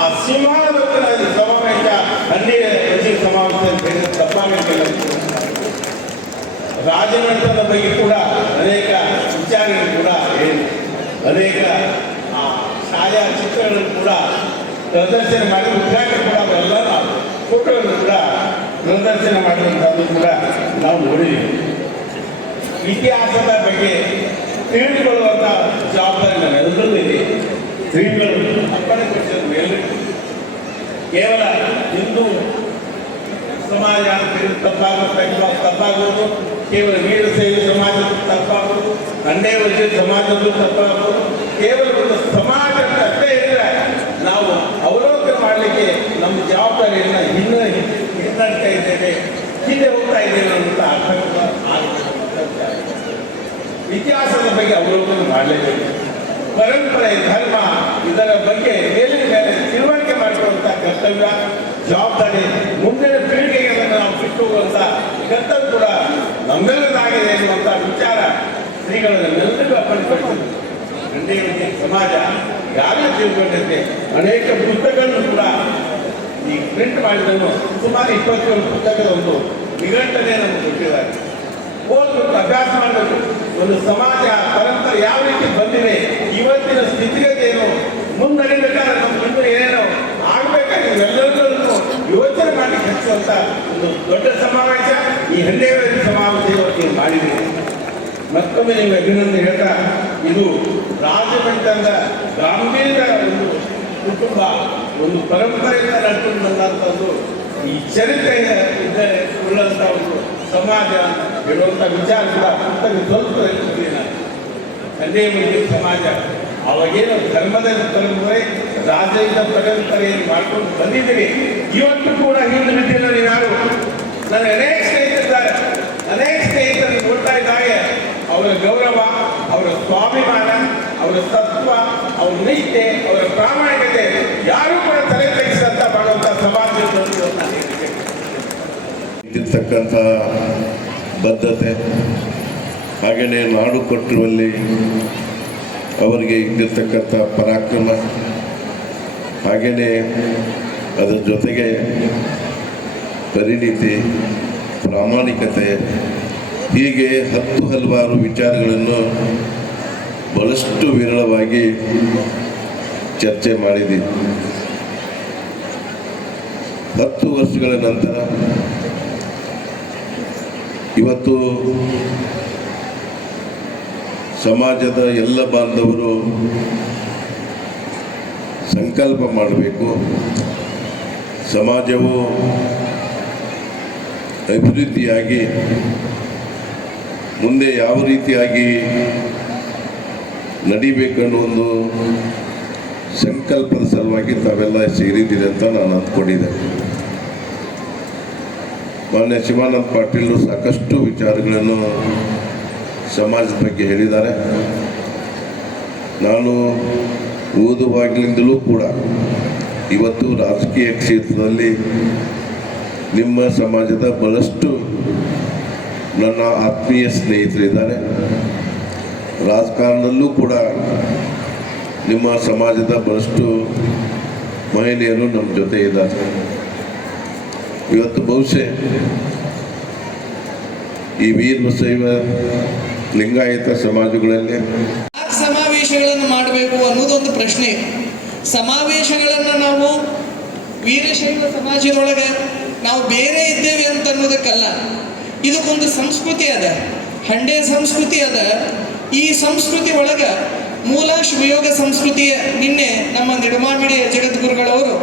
ಆ ಸಿಂಹಾಸನದಲ್ಲಿ ಸಮಾವೇಶ ಹನ್ನೆರಡು ರಜೆ ಸಮಾವೇಶ ತಪ್ಪಾಗಲಿಲ್ಲ. ರಾಜನಟನ ಬಗ್ಗೆ ಕೂಡ ಅನೇಕ ವಿಚಾರಗಳು ಕೂಡ ಅನೇಕ ಛಾಯಾಚಿತ್ರಗಳನ್ನು ಕೂಡ ಪ್ರದರ್ಶನ ಮಾಡಿ ಉದ್ಘಾಟನೆ ಕೂಡ ಅವೆಲ್ಲ ಫೋಟೋಗಳನ್ನು ಕೂಡ ಪ್ರದರ್ಶನ ಮಾಡುವಂಥದ್ದು ಕೂಡ ನಾವು ನೋಡಿದ್ದೀವಿ. ಇತಿಹಾಸದ ಬಗ್ಗೆ ತಿಳಿದುಕೊಳ್ಳುವಂಥ ಜವಾಬ್ದಾರಿ ನಮ್ಮೆಲ್ಲರೂ ಇದೆ. ಶ್ರೀಗಳು ಅಪ್ಪಣೆ ಕೊಡಿಸಿದ ಮೇಲೆ ಕೇವಲ ಹಿಂದೂ ಸಮಾಜ ತಪ್ಪಾಗುವುದು, ಕೇವಲ ವೀರಶೈವ ಸಮಾಜದ್ದು ತಪ್ಪಾಗುವುದು, ಕಂಡೇ ವೈದ್ಯ ಸಮಾಜದ್ದು ತಪ್ಪಾಗುವುದು. ಕೇವಲ ಒಂದು ಸಮಾಜ ಅಷ್ಟೇ ಇದ್ದರೆ ನಾವು ಅವಲೋಕನ ಮಾಡಲಿಕ್ಕೆ ನಮ್ಮ ಜವಾಬ್ದಾರಿಯನ್ನು ಹಿನ್ನಡ್ತಾ ಇದ್ದೇವೆ, ಹಿಂದೆ ಹೋಗ್ತಾ ಇದ್ದೇವೆ ಅಂತ ಅರ್ಥ ಇತಿಹಾಸದ ಬಗ್ಗೆ ಅವಲೋಕನ ಮಾಡಲೇಬೇಕು. ಪರಂಪರೆ, ಧರ್ಮ ಇದರ ಬಗ್ಗೆ ಮೇಲಿನ ಮೇಲೆ ತಿಳುವಳಿಕೆ ಮಾಡಿಕೊಳ್ಳುವಂಥ ಕರ್ತವ್ಯ, ಜವಾಬ್ದಾರಿ ಮುಂದಿನ ಪೀಳಿಗೆಗೆ ನಾವು ಬಿಟ್ಟು ಹೋಗುವಂಥ ಕರ್ತವ್ಯ ಕೂಡ ನಮ್ಮೆಲ್ಲದಾಗಿದೆ ಎನ್ನುವಂಥ ವಿಚಾರ ಶ್ರೀಗಳು ನಮ್ಮೆಲ್ಲರಿಗೂ ಅಪ್ಪಣೆಪಡಿಸಿದ್ರು. ಗಂಡೇ ಸಮಾಜ ಯಾರೇ ತಿಳ್ಕೊಂಡಿದ್ದೆ ಅನೇಕ ಪುಸ್ತಕಗಳನ್ನು ಕೂಡ ಈ ಪ್ರಿಂಟ್ ಮಾಡಿದನ್ನು ಸುಮಾರು 27 ಪುಸ್ತಕದ ಒಂದು ನಿಘಂಟನೆ ನಮಗೆ ಕೊಟ್ಟಿದ್ದಾರೆ. ಓದಬೇಕು, ಅಭ್ಯಾಸ ಮಾಡಬೇಕು. ಒಂದು ಸಮಾಜ ಪರಂಪರೆ ಯಾವ ರೀತಿ ಬಂದಿದೆ, ಇವತ್ತಿನ ಸ್ಥಿತಿಗತಿ ಏನು, ಮುಂದಡಿಬೇಕಾದ್ರೆ ನಮ್ಮ ಮುಂದೆ ಏನೇನೋ ಆಗಬೇಕಾಗಿ ಎಲ್ಲರಿಗೂ ಯೋಚನೆ ಮಾಡಿ ಹೆಚ್ಚುವಂಥ ಒಂದು ದೊಡ್ಡ ಸಮಾವೇಶ ಈ ಹನ್ನೆರಡು ಸಮಾವೇಶ ಇವತ್ತು ಮಾಡಿದ್ದೀವಿ. ಮತ್ತೊಮ್ಮೆ ನೀವು ಅಭಿನಂದನೆ ಹೇಳ್ತಾ, ಇದು ರಾಜಮಂಟದ ಗಾಂಭೀರ್ಯ ಒಂದು ಕುಟುಂಬ, ಒಂದು ಪರಂಪರೆಯಿಂದ ನಡ್ಕೊಂಡು ಬಂದಂಥದ್ದು ಈ ಚರಿತ್ರೆ ಇದ್ದರೆ ಉಳ್ಳಂಥ ಒಂದು ಸಮಾಜ ಇರುವಂಥ ವಿಚಾರ ಕೂಡ ಪುಸ್ತಕ ಸ್ವಲ್ಪ ಇರ್ತೀನಿ ನಾನು. ತಂದೆ ಮುಗಿದ ಸಮಾಜ ಅವಾಗೇನು ಧರ್ಮದ ಪರಂಪರೆ ರಾಜ್ಯದ ಪರಂಪರೆಯನ್ನು ಮಾಡ್ಕೊಂಡು ಬಂದಿದ್ದೀವಿ. ಇವತ್ತು ಕೂಡ ಹಿಂದೆ ಬಿದ್ದಿಲ್ಲ ಯಾರು. ನನ್ನ ಅನೇಕ ಸ್ನೇಹಿತರಿದ್ದಾರೆ. ಅನೇಕ ಸ್ನೇಹಿತರನ್ನು ನೋಡ್ತಾ ಇದ್ದಾಗ ಅವರ ಗೌರವ, ಅವರ ಸ್ವಾಭಿಮಾನ, ಅವರ ತತ್ವ, ಅವರ ನಿಷ್ಠೆ, ಅವರ ಪ್ರಾಮಾಣಿಕತೆ ಯಾರೂ ಕೂಡ ತಲೆ ತೆಗೆಸಂತ ಮಾಡುವಂಥ ಸಮಾಜದಲ್ಲಿ ಇರ್ತಕ್ಕಂಥ ಬದ್ಧತೆ, ಹಾಗೆಯೇ ನಾಡು ಕಟ್ಟುವಲ್ಲಿ ಅವರಿಗೆ ಇದ್ದಿರ್ತಕ್ಕಂಥ ಪರಾಕ್ರಮ, ಹಾಗೆಯೇ ಅದರ ಜೊತೆಗೆ ಪರಿಣಿತಿ, ಪ್ರಾಮಾಣಿಕತೆ, ಹೀಗೆ ಹಲವಾರು ವಿಚಾರಗಳನ್ನು ಬಹಳಷ್ಟು ವಿರಳವಾಗಿ ಚರ್ಚೆ ಮಾಡಿದ್ದೀವಿ. 10 ವರ್ಷಗಳ ನಂತರ ಇವತ್ತು ಸಮಾಜದ ಎಲ್ಲ ಬಾಂಧವರು ಸಂಕಲ್ಪ ಮಾಡಬೇಕು. ಸಮಾಜವು ಅಭಿವೃದ್ಧಿಯಾಗಿ ಮುಂದೆ ಯಾವ ರೀತಿಯಾಗಿ ನಡಿಬೇಕನ್ನೋ ಒಂದು ಸಂಕಲ್ಪದ ಸಲುವಾಗಿ ತಾವೆಲ್ಲ ಸೇರಿದ್ದೀರಿ ಅಂತ ನಾನು ಅಂದ್ಕೊಂಡಿದ್ದೆ. ಮಾನ್ಯ ಶಿವಾನಂದ ಪಾಟೀಲರು ಸಾಕಷ್ಟು ವಿಚಾರಗಳನ್ನು ಸಮಾಜದ ಬಗ್ಗೆ ಹೇಳಿದ್ದಾರೆ. ನಾನು ಓದುವಾಗಲಿಂದಲೂ ಕೂಡ ಇವತ್ತು ರಾಜಕೀಯ ಕ್ಷೇತ್ರದಲ್ಲಿ ನಿಮ್ಮ ಸಮಾಜದ ಬಹಳಷ್ಟು ನನ್ನ ಆತ್ಮೀಯ ಸ್ನೇಹಿತರಿದ್ದಾರೆ. ರಾಜಕಾರಣದಲ್ಲೂ ಕೂಡ ನಿಮ್ಮ ಸಮಾಜದ ಬಹಳಷ್ಟು ಮಹಿಳೆಯರು ನಮ್ಮ ಜೊತೆ ಇದ್ದಾರೆ. ಇವತ್ತು ಬಹುಶಃ ಈ ವೀರಶೈವ ಲಿಂಗಾಯತ ಸಮಾಜಗಳಲ್ಲಿ ಸಮಾವೇಶಗಳನ್ನು ಮಾಡಬೇಕು ಅನ್ನೋದೊಂದು ಪ್ರಶ್ನೆ. ಸಮಾವೇಶಗಳನ್ನು ನಾವು ವೀರಶೈವ ಸಮಾಜದೊಳಗೆ ನಾವು ಬೇರೆ ಇದ್ದೇವೆ ಅಂತ ಅನ್ನೋದಕ್ಕಲ್ಲ, ಇದಕ್ಕೊಂದು ಸಂಸ್ಕೃತಿ ಅದ, ಹಂಡೆ ಸಂಸ್ಕೃತಿ ಅದ. ಈ ಸಂಸ್ಕೃತಿ ಒಳಗೆ ಮೂಲ ಶಿವಯೋಗ ಸಂಸ್ಕೃತಿಯ ನಿನ್ನೆ ನಮ್ಮ ನಿಡಮಾಮಿಡಿ ಜಗದ್ಗುರುಗಳವರು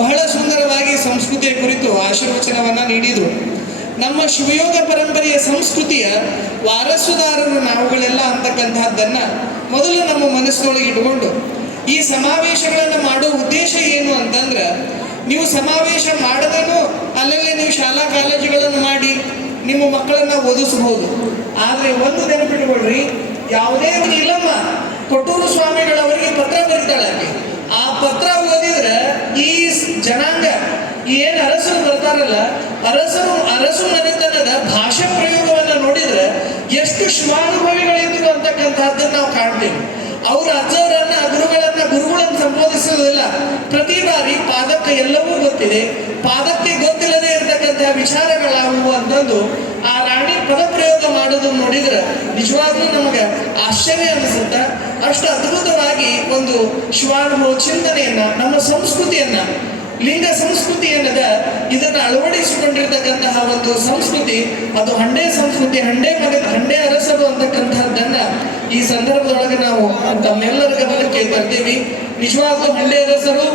ಬಹಳ ಸುಂದರವಾಗಿ ಸಂಸ್ಕೃತಿಯ ಕುರಿತು ಆಶೀರ್ವಚನವನ್ನು ನೀಡಿದರು. ನಮ್ಮ ಶಿವಯೋಗ ಪರಂಪರೆಯ ಸಂಸ್ಕೃತಿಯ ವಾರಸುದಾರರು ನಾವುಗಳೆಲ್ಲ ಅಂತಕ್ಕಂತಹದ್ದನ್ನು ಮೊದಲು ನಮ್ಮ ಮನಸ್ಸೊಳಗೆ ಇಟ್ಕೊಂಡು ಈ ಸಮಾವೇಶಗಳನ್ನು ಮಾಡೋ ಉದ್ದೇಶ ಏನು ಅಂತಂದ್ರೆ, ನೀವು ಸಮಾವೇಶ ಮಾಡದೇನು ಅಲ್ಲಲ್ಲೇ ನೀವು ಶಾಲಾ ಕಾಲೇಜುಗಳನ್ನು ಮಾಡಿ ನಿಮ್ಮ ಮಕ್ಕಳನ್ನು ಓದಿಸಬಹುದು. ಆದರೆ ಒಂದು ನೆನಪಿಟ್ಕೊಳ್ರಿ, ಯಾವುದೇ ಇಲ್ಲಮ್ಮ ಕೊಟ್ಟೂರು ಸ್ವಾಮಿಗಳವರಿಗೆ ಪತ್ರ ಬರೀತಾಳೆ. ಆ ಪತ್ರ ಓದಿದ್ರೆ ಈ ಜನಾಂಗ ಏನು ಅರಸರು ಬರ್ತಾರಲ್ಲ, ಅರಸು ಮನೆತನದ ಭಾಷಾ ಪ್ರಯೋಗವನ್ನು ನೋಡಿದ್ರೆ ಎಷ್ಟು ಶಿವಾನುಭವಿಗಳಿದ್ರು ಅಂತಕ್ಕಂಥದ್ದನ್ನು ನಾವು ಕಾಣ್ತೇವೆ. ಅವರು ಅಜ್ಜವರನ್ನ ಗುರುಗಳನ್ನು ಸಂಬೋಧಿಸುವುದಿಲ್ಲ. ಪ್ರತಿ ಬಾರಿ ಪಾದಕ್ಕೆ ಎಲ್ಲವೂ ಗೊತ್ತಿದೆ, ಪಾದಕ್ಕೆ ಗೊತ್ತಿಲ್ಲದೆ ಇರತಕ್ಕಂತಹ ವಿಚಾರಗಳಾಗುವು ಅಂತಂದು ಆ ರಾಣಿ ಪದಪ್ರಯೋಗ ಮಾಡೋದನ್ನು ನೋಡಿದ್ರೆ ನಿಜವಾಗ್ಲೂ ನಮಗೆ ಆಶ್ಚರ್ಯ ಅನಿಸುತ್ತೆ. ಅಷ್ಟು ಅದ್ಭುತವಾಗಿ ಒಂದು ಶಿವಾನುಭವ ಚಿಂತನೆಯನ್ನ, ನಮ್ಮ ಸಂಸ್ಕೃತಿಯನ್ನ, ಲಿಂಗ ಸಂಸ್ಕೃತಿ ಏನದ ಇದನ್ನು ಅಳವಡಿಸಿಕೊಂಡಿರ್ತಕ್ಕಂತಹ ಒಂದು ಸಂಸ್ಕೃತಿ, ಅದು ಹಂಡೆ ಸಂಸ್ಕೃತಿ, ಹಂಡೆ ಅರಸರು ಅಂತಕ್ಕಂತಹದ್ದನ್ನ ಈ ಸಂದರ್ಭದೊಳಗೆ ನಾವು ತಮ್ಮೆಲ್ಲರ ಗಮನಕ್ಕೆ ತರ್ತೀವಿ. ನಿಜವಾಗ್ಲೂ ಹಂಡೆ ಅರಸರು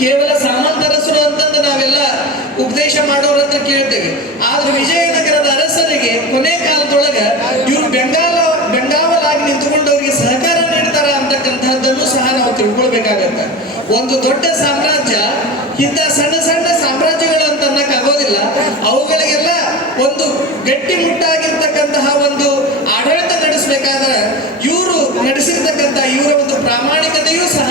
ಕೇವಲ ಸಾಮಂತ ಅರಸರು ಅಂತಂದು ನಾವೆಲ್ಲ ಉಪದೇಶ ಮಾಡೋರು ಅಂತ ಕೇಳ್ತೇವೆ. ಆದ್ರೆ ವಿಜಯನಗರದ ಅರಸರಿಗೆ ಕೊನೆ ಕಾಲದೊಳಗೆ ಇವರು ಬೆಂಗಾವಲಾಗಿ ನಿಂತುಕೊಂಡು ಅವರಿಗೆ ಸಹಕಾರ ನೀಡ್ತಾರ ಅಂತಕ್ಕಂಥದ್ದನ್ನು ಸಹ ನಾವು ತಿಳ್ಕೊಳ್ಬೇಕಾಗತ್ತೆ. ಒಂದು ದೊಡ್ಡ ಸಾಮ್ರಾಜ್ಯ ಇಂಥ ಸಣ್ಣ ಸಣ್ಣ ಸಾಮ್ರಾಜ್ಯಗಳು ಅಂತ ಅನ್ನಕ್ಕಾಗೋದಿಲ್ಲ. ಅವುಗಳಿಗೆಲ್ಲ ಒಂದು ಗಟ್ಟಿಮುಟ್ಟಾಗಿರ್ತಕ್ಕಂತಹ ಒಂದು ಆಡಳಿತ ನಡೆಸಬೇಕಾದ್ರೆ ಇವರು ನಡೆಸಿರ್ತಕ್ಕಂಥ ಇವರ ಒಂದು ಪ್ರಾಮಾಣಿಕತೆಯೂ ಸಹ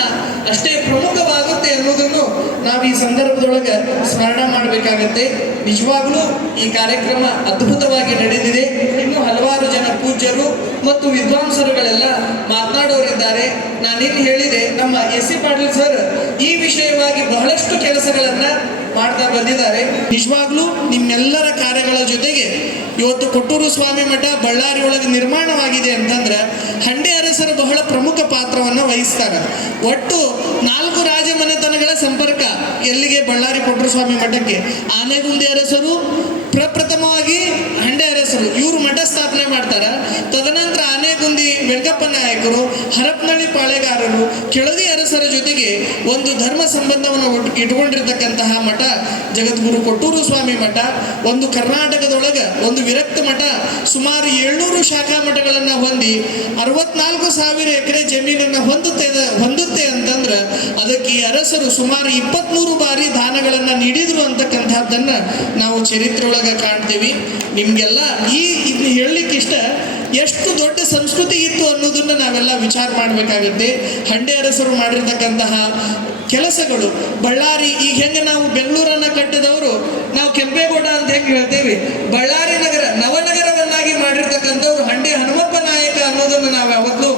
ಅಷ್ಟೇ ಪ್ರಮುಖವಾಗುತ್ತೆ ಅನ್ನೋದನ್ನು ನಾವು ಈ ಸಂದರ್ಭದೊಳಗೆ ಸ್ಮರಣ ಮಾಡಬೇಕಾಗತ್ತೆ. ನಿಜವಾಗ್ಲೂ ಈ ಕಾರ್ಯಕ್ರಮ ಅದ್ಭುತವಾಗಿ ನಡೆದಿದೆ. ಇನ್ನು ಹಲವಾರು ಜನ ಪೂಜ್ಯರು ಮತ್ತು ವಿದ್ವಾಂಸರುಗಳೆಲ್ಲ ಮಾತನಾಡೋರಿದ್ದಾರೆ. ನಾನೇನು ಹೇಳಿದೆ, ನಮ್ಮ ಎಸ್ ಸಿ ಪಾಟೀಲ್ ಸರ್ ಈ ವಿಷಯವಾಗಿ ಬಹಳಷ್ಟು ಕೆಲಸಗಳನ್ನ ಮಾಡ್ತಾ ಬಂದಿದ್ದಾರೆ. ನಿಜವಾಗ್ಲೂ ನಿಮ್ಮೆಲ್ಲರ ಕಾರ್ಯಗಳ ಜೊತೆಗೆ ಇವತ್ತು ಕೊಟ್ಟೂರು ಸ್ವಾಮಿ ಮಠ ಬಳ್ಳಾರಿ ಒಳಗೆ ನಿರ್ಮಾಣವಾಗಿದೆ ಅಂತಂದ್ರೆ ಹಂಡೆ ಅರಸರು ಬಹಳ ಪ್ರಮುಖ ಪಾತ್ರವನ್ನು ವಹಿಸ್ತಾರೆ. ಒಟ್ಟು 4 ರಾಜಮನೆತನಗಳ ಸಂಪರ್ಕ ಎಲ್ಲಿಗೆ? ಬಳ್ಳಾರಿ ಕೊಟ್ಟೂರು ಸ್ವಾಮಿ ಮಠಕ್ಕೆ. ಆನೆಗುಂದಿ ಅರಸರು ಪ್ರಪ್ರಥಮವಾಗಿ ಹಂಡೆ ಅರಸರು ಇವರು ಮಠ ಸ್ಥಾಪನೆ ಮಾಡ್ತಾರೆ. ತದನಂತರ ಆನೆಗುಂದಿ ವೆಂಕಪ್ಪ ನಾಯಕರು, ಹರಪನಹಳ್ಳಿ ಪಾಳೆಗಾರರು, ಬಳ್ಳಾರರು ಕೆಳದಿ ಅರಸರ ಜೊತೆಗೆ ಒಂದು ಧರ್ಮ ಸಂಬಂಧವನ್ನು ಇಟ್ಕೊಂಡಿರ್ತಕ್ಕಂತಹ ಮಠ ಜಗದ್ಗುರು ಕೊಟ್ಟೂರು ಸ್ವಾಮಿ ಮಠ. ಒಂದು ಕರ್ನಾಟಕದೊಳಗೆ ಒಂದು ವಿರಕ್ತ ಮಠ ಸುಮಾರು 700 ಶಾಖಾ ಮಠಗಳನ್ನು ಹೊಂದಿ 64,000 ಎಕರೆ ಜಮೀನನ್ನು ಹೊಂದುತ್ತೆ ಅಂತಂದ್ರೆ ಅದಕ್ಕೆ ಈ ಅರಸರು ಸುಮಾರು 23 ಬಾರಿ ದಾನಗಳನ್ನು ನೀಡಿದ್ರು ಅಂತಕ್ಕಂಥದ್ದನ್ನು ನಾವು ಚರಿತ್ರೆಯೊಳಗೆ ಕಾಣ್ತೀವಿ. ನಿಮಗೆಲ್ಲ ಇದನ್ನ ಹೇಳಲಿಕ್ಕೆ ಇಷ್ಟ, ಎಷ್ಟು ದೊಡ್ಡ ಸಂಸ್ಕೃತಿ ಇತ್ತು ಅನ್ನೋದನ್ನು ನಾವೆಲ್ಲ ವಿಚಾರ ಮಾಡಬೇಕಾಗುತ್ತೆ. ಹಂಡೆ ಅರಸರು ಮಾಡಿರ್ತಕ್ಕಂತಹ ಕೆಲಸಗಳು ಬಳ್ಳಾರಿ, ಈಗ ಹೆಂಗೆ ನಾವು ಬೆಂಗಳೂರನ್ನು ಕಟ್ಟಿದವರು ನಾವು ಕೆಂಪೇಗೌಡ ಅಂತ ಹೆಂಗೆ ಹೇಳ್ತೇವೆ, ಬಳ್ಳಾರಿ ನಗರ ನವನಗರವನ್ನಾಗಿ ಮಾಡಿರ್ತಕ್ಕಂಥವ್ರು ಹಂಡೆ ಹನುಮಪ್ಪ ನಾಯಕ ಅನ್ನೋದನ್ನು ನಾವು ಯಾವತ್ತೂ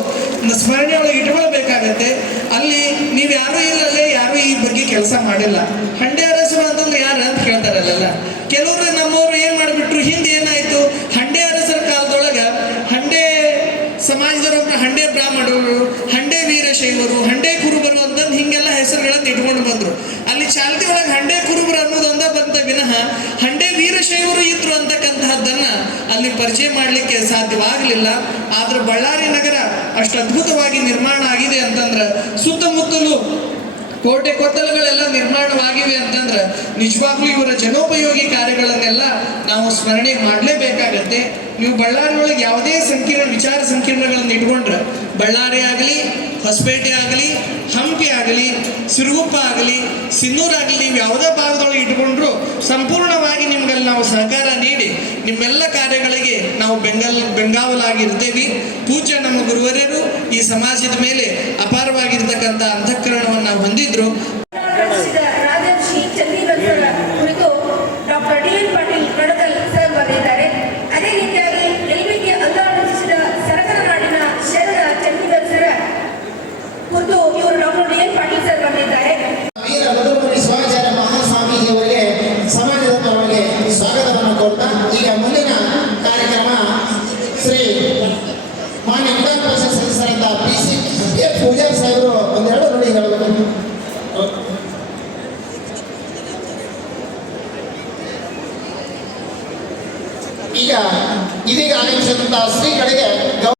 ಸ್ಮರಣೆಯೊಳಗೆ ಇಟ್ಕೊಳ್ಬೇಕಾಗತ್ತೆ. ಅಲ್ಲಿ ನೀವು ಯಾರೂ ಇಲ್ಲಲ್ಲೇ ಯಾರೂ ಈ ಬಗ್ಗೆ ಕೆಲಸ ಮಾಡಿಲ್ಲ. ಹಂಡೆ ಅರಸರು ಅಂತಂದ್ರೆ ಯಾರು ಅಂತ ಕೇಳ್ತಾರಲ್ಲ, ಕೆಲವರು ನಮ್ಮವರು ಏನು ಮಾಡಿಬಿಟ್ರು, ಹಿಂದೆ ಏನಾಯಿತು, ಹಂಡೆ ಅರಸರ ಕಾಲದೊಳಗೆ ಹಂಡೆ ಸಮಾಜದವ್ರೊಬ್ಬರು ಹಂಡೆ ಬ್ರಾಹ್ಮಣರು, ಹಂಡೆ ವೀರಶೈವರು, ಹಂಡೆ ಕುರುಬರು ಅಂತಂದು ಹಿಂಗೆಲ್ಲ ಹೆಸರುಗಳನ್ನು ಇಟ್ಕೊಂಡು ಬಂದರು. ಅಲ್ಲಿ ಚಾಲ್ತಿ ಒಳಗೆ ಹಂಡೆ ಕುರುಬರು ಅನ್ನೋದೊಂದ ಬಂತ ವಿನಃ ಹಂಡೆ ವೀರಶೈವರು ಇದ್ರು ಅಂತಕ್ಕಂತಹದ್ದನ್ನು ಅಲ್ಲಿ ಪರಿಚಯ ಮಾಡಲಿಕ್ಕೆ ಸಾಧ್ಯವಾಗಲಿಲ್ಲ. ಆದ್ರೆ ಬಳ್ಳಾರಿ ನಗರ ಅಷ್ಟು ಅದ್ಭುತವಾಗಿ ನಿರ್ಮಾಣ ಆಗಿದೆ ಅಂತಂದ್ರೆ, ಸುತ್ತಮುತ್ತಲು ಕೋಟೆ ಕೊತ್ತಲುಗಳೆಲ್ಲ ನಿರ್ಮಾಣವಾಗಿವೆ ಅಂತಂದ್ರೆ ನಿಜವಾಗ್ಲೂ ಇವರ ಜನೋಪಯೋಗಿ ಕಾರ್ಯಗಳನ್ನೆಲ್ಲ ನಾವು ಸ್ಮರಣೆ ಮಾಡಲೇಬೇಕಾಗತ್ತೆ. ನೀವು ಬಳ್ಳಾರಿ ಒಳಗೆ ಯಾವುದೇ ವಿಚಾರ ಸಂಕೀರ್ಣಗಳನ್ನು ಇಟ್ಕೊಂಡ್ರೆ, ಬಳ್ಳಾರಿ ಆಗಲಿ, ಹೊಸಪೇಟೆ ಆಗಲಿ, ಹಂಪಿ ಆಗಲಿ, ಸಿರುಗುಪ್ಪ ಆಗಲಿ, ಸಿನ್ನೂರಾಗಲಿ, ನೀವು ಯಾವುದೇ ಭಾಗದೊಳಗೆ ಇಟ್ಕೊಂಡ್ರು ಸಂಪೂರ್ಣವಾಗಿ ನಿಮ್ಗಲ್ಲಿ ನಾವು ಸಹಕಾರ ನೀಡಿ ನಿಮ್ಮೆಲ್ಲ ಕಾರ್ಯಗಳಿಗೆ ನಾವು ಬೆಂಗಾವಲಾಗಿರ್ತೇವೆ. ಪೂಜ್ಯ ನಮ್ಮ ಗುರುವರ್ಯರು ಈ ಸಮಾಜದ ಮೇಲೆ ಅಪಾರವಾಗಿರ್ತಕ್ಕಂಥ ಅಂತಃಕರಣವನ್ನು ಹೊಂದಿದ್ರು. ರಾಜರ್ಷಿ ಚಂಡೀಗಢ ಕುರಿತು ಡಾಕ್ಟರ್ ಡಿ.ಎನ್. ಪಾಟೀಲ್ ಕಣಕಲ್ ಸರ್ ಬರೆದಿದ್ದಾರೆ. ಅದೇ ರೀತಿಯಾಗಿ ಎಲ್ವಿಗೆ ಅಂದಾಜಿಸಿದ ಸರಕಾರ ನಾಡಿನ ಶರಣ ಚಂಡೀಗಢ ಕುರಿತು ಇವರು ಡಾಕ್ಟರ್ ಡಿ.ಎನ್. ಪಾಟೀಲ್ ಸರ್ ಬರೆದಿದ್ದಾರೆ. ವೀರ ಮಧುರಮುನಿ ಶಿವಾಚಾರ್ಯ ಮಹಾಸ್ವಾಮೀಜಿಯವರಿಗೆ ಸಮಾಜದ ಪರವಾಗಿ ಸ್ವಾಗತವನ್ನು ಕೊಡ್ತಾ, ಈಗ ಮುಂದಿನ ಕಾರ್ಯಕ್ರಮ ಶ್ರೀ ಮಾನ್ಯ ವಿಧಾನ ಪರಿಷತ್ ಸದಸ್ಯರಾದ ಪಿ.ಸಿ. ಪೂಜಾರಿ ಸಾಹೇಬರು ಒಂದೆರಡು ನುಡಿ ಹೇಳಬೇಕು. ಈಗ ಇದೀಗ ಆಗಮಿಸಿದಂತಹ ಶ್ರೀಗಳಿಗೆ